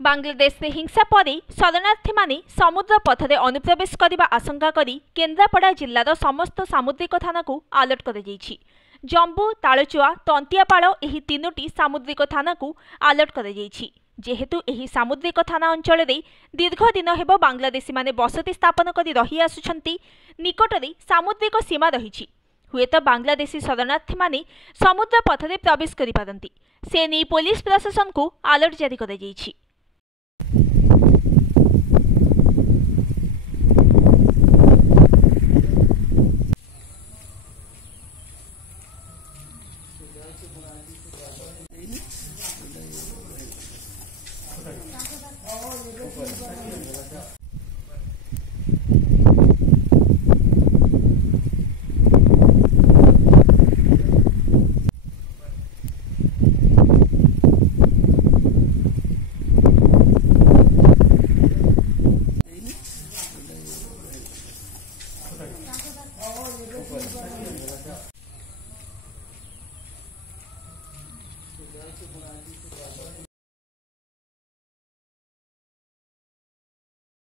बांग्लादेश में हिंसा पर शरणार्थी माने समुद्र पथरे अनुप्रवेश करने आशंका करी केन्द्रापड़ा जिलार समस्त सामुद्रिक थाना को अलर्ट कर जम्बू तालचुआ तंतियापाड़ एही तीनोटी सामुद्रिक थाना को अलर्ट कर जेहेतु एही सामुद्रिक थाना अंचल दीर्घ दिन हेब बांग्लादेशी माने बसति स्थापन कर रही आसुछंती निकटरे सामुद्रिक सीमा रही हुएत बांग्लादेशी शरणार्थी माने समुद्र पथरे प्रवेश करि पारंती से नहीं पुलिस प्रशासन को अलर्ट जारी कर